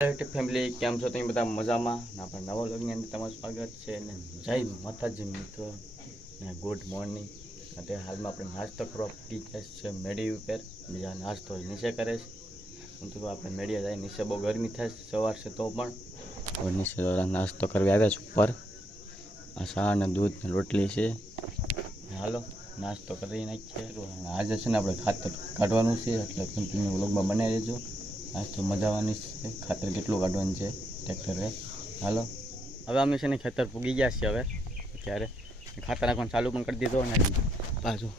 Family કેમ છો તમે બધા મજામાં? આપણા નવા વ્લોગની અંદર તમારું સ્વાગત છે અને જય માતાજી મિત્રો ને ગુડ મોર્નિંગ. અત્યારે હાલમાં આપણે નાસ્તો કરવા પકી જાય છે મેળી ઉપર. બીજા નાસ્તો નીચે કરે છે. હું તો આપણે મેળીએ જાય નીચે બહુ ગરમી થાય સવાર છે તો પણ નીચે નાસ્તો કરવા આવ્યા છે ઉપર. આ ચા અને દૂધ ને રોટલી છે. હાલો નાસ્તો કરી નાખીએ. આજે છે ને આપણે ખાતર કાઢવાનું છે એટલે કન્ટિન્યુ વ્લોગમાં બનાવી દેજો. આજ તો મજાવાની છે ખાતર કેટલું કાઢવાનું છે ટ્રેક્ટરે. હાલો હવે અમે છે ને ખેતર પૂગી ગયા છીએ. હવે ત્યારે ખાતર નાખવાનું ચાલુ પણ કરી દીધો અને પાછું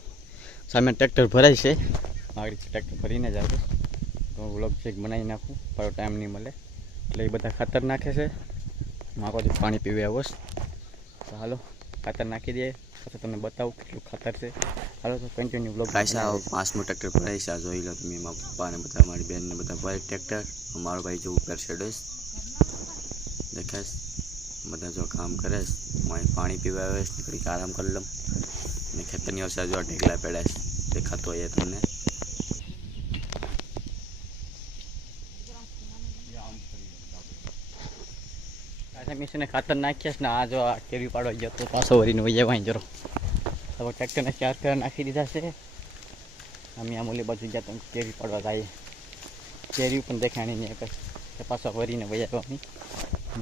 સામે ટ્રેક્ટર ભરાય છે. આગળ ટ્રેક્ટર ભરીને જ આવે તો વ્લોગ ચેક બનાવી નાખું પણ ટાઈમ નહીં મળે એટલે એ બધા ખાતર નાખે છે. માકો પાણી પીવે આવો તો હાલો ખાતર નાખી દઈએ પછી તમને બતાવું કેટલું ખાતર છે. હાલો તો કન્ટિન્યુ બ્લોગ. પાંચમું ટ્રેક્ટર ભરાય છે. જોઈ લો તમે. એમાં પપ્પાને બધા મારી બેનને બધા ભરાય ટ્રેક્ટર. મારો ભાઈ જો ઉપર છેડે દેખાય બધા જો કામ કરે છે. પાણી પીવા આવે છે. ઘડીક આરામ કરી લઉં અને ખેતરની અવસર જો ઢેકલા પડ્યા છે દેખાતો હોય તમને. મિશને ખાતર નાખ્યા છે ને આ જો આ કેરી પાડવા ગયો તો પાછો વરીને વહી વાંઈ જરો. હવે ટ્રેક્ટરને ચાર ફેરા નાખી દીધા છે. અમે આ મૂલી બાજુ ગયા તો કેરી પાડવા જાય. કેરી પણ દેખાણી નહીં કે પાછા વરીને વહી આવ્યા અમે.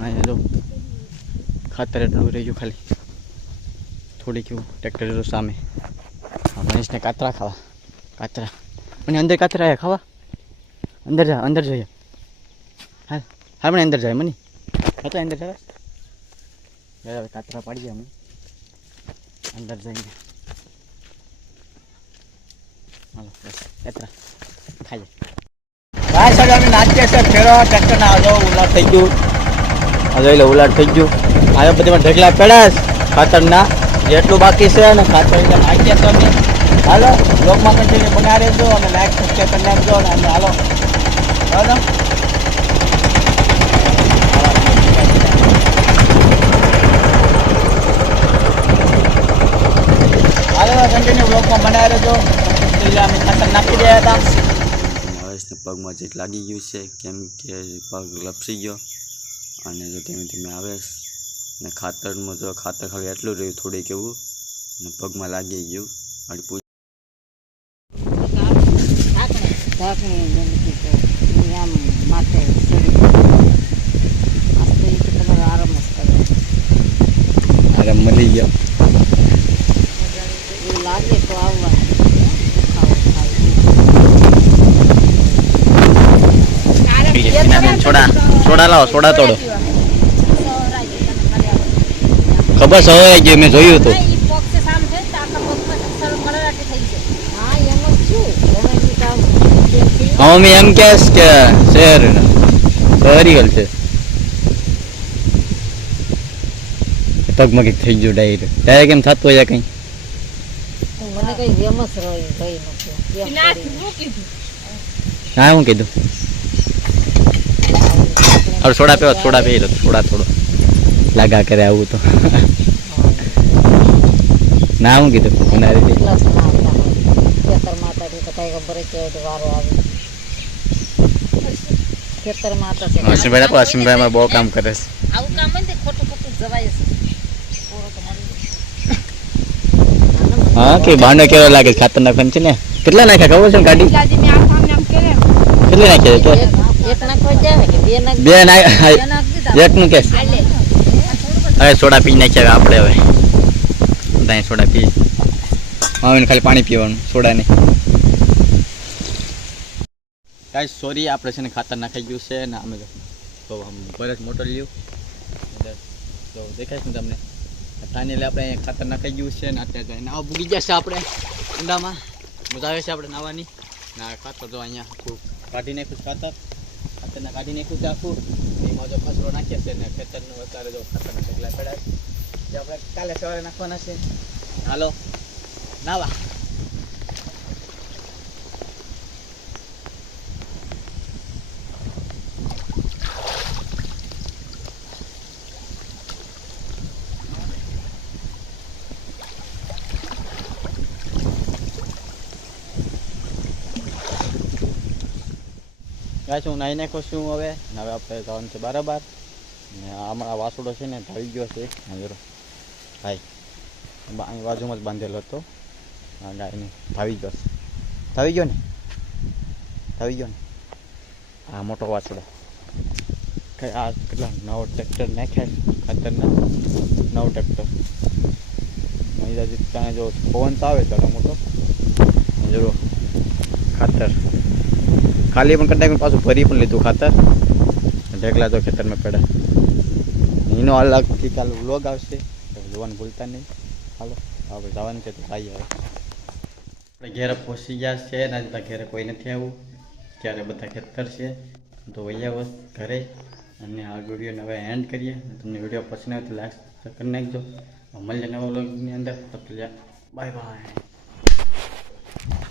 અહીંયા જો ખાતર એટલું રહી ગયું ખાલી થોડીક એવું ટ્રેક્ટર સામે. મનીષને કાતરા ખાવા. કાતરા મને અંદર કાતરા ખાવા. અંદર જા અંદર જોઈએ. હા હા મને અંદર જાય મની હતા અંદર જરા હવે કાતરા પાડી જાય અમે અંદર જઈને. હાલો બસ કાતરા ખાઈ જાય. સાહેબ અમે નાચીએ છે ફેરો ટ્રેક્ટર ના આજો ઉલાટ થઈ ગયું. આજો એટલે ઉલાટ થઈ ગયું. આવ્યો બધીમાં ઢેકલા પડ્યા ખાતરના જેટલું બાકી છે ને ખાતર નાખીએ તો અમે. હાલો બ્લોગમાં કન્ટિન્યુ બનાવી રહેજો અને લાઈક સબસ્ક્રાઈબ કરી નાખજો અને હાલો બરાબર. કન્ટિન્યુ બ્લોગમાં બનાવી રહેજો. અમે ખાતર નાખી રહ્યા હતા. હવેશને પગમાં ચેક લાગી ગયું છે કેમ કે પગ લપસી ગયો અને જો ધીમે ધીમે આવે ને ખાતરમાં જો ખાતર ખાલી એટલું રહ્યું થોડીક એવું ને પગમાં લાગી ગયું. મારી આરામ મળી ગયો. સોડા લાવો સોડા તોડો. ખબર સવાઈ ગઈ મેં જોયું હતું. મમ્મી એમ કે શહેર હરિયલ છે પગમાં કંઈક થઈ ગયું ડાયરેક્ટ એમ થતું હોય કઈ. હા હું કીધું હવે સોડા પીવા સોડા પી લો સોડા થોડો લાગા કરે આવું તો. ના હું કીધું અસીમભાઈ બહુ કામ કરે છે. હા કે બાંડો કેવો લાગે ખાતર નાખવાનું છે ને. કેટલા નાખ્યા ખબર છે ગાડી કેટલી નાખ્યા? બે એક નું કે હવે સોડા પી નાખ્યા આપણે. હવે ત્યાં સોડા પી હવે ખાલી પાણી પીવાનું સોડા નહીં. કાંઈ સોરી આપણે છે ને ખાતર નાખાઈ ગયું છે ને અમે તો બરસ મોટર લ્યું તો દેખાય છે ને તમને ફાઇનલી આપણે ખાતર નાખાઈ ગયું છે ને અત્યારે નાવા ભૂગી જશે આપણે ઊંડામાં. મજા આવે છે આપણે નાવાની ના ખાતર તો અહીંયા આખું કાઢી નાખ્યું ખાતર ખાતરના કાઢી નાખ્યું છે આખું. એમાં જો કચરો નાખીએ છે ને ખેતરનું અત્યારે જો ખાતરના ઢગલા પડ્યા છે જે આપણે કાલે સવારે નાખવાના છે. હાલો નાવા. ગાઈસ હું નાઈ નાખ્યો છું હવે ને હવે આપણે જવાનું છે બરાબર ને હમણાં વાસુડો છે ને ધાવી ગયો છે જરો હાઈ અહીં બાજુમાં જ બાંધેલો હતો આ ગાયને ધાવી ગયો ને આ મોટો વાસુડો કઈ આ કેટલા નવો ટ્રેક્ટર નાખ્યા ખાતરના નવું ટ્રેક્ટર ત્યાં જો પવન તો આવે ચાલો મોટો જરૂર ખાતર ખાલી પણ કરી નાખ્યું પાછું ભરી પણ લીધું ખાતર ઢેકલા તો ખેતરમાં પડ્યા એનો અલગથી કાલે વ્લોગ આવશે જોવાનું ભૂલતા નહીં હાલો આપણે જવાનું છે તો ખાઈએ હવે આપણે ઘેરે પહોંચી ગયા છે ને આજે ઘેરે કોઈ નથી આવું ત્યારે બધા ખેતર છે તો વૈયા વસ્ત ઘરે અને આ વિડીયોને હવે એન્ડ કરીએ તમને વિડીયો પસંદ આવે તો લાઈક કરી નાખજો મળીએ નવા વ્લોગની અંદર બાય બાય.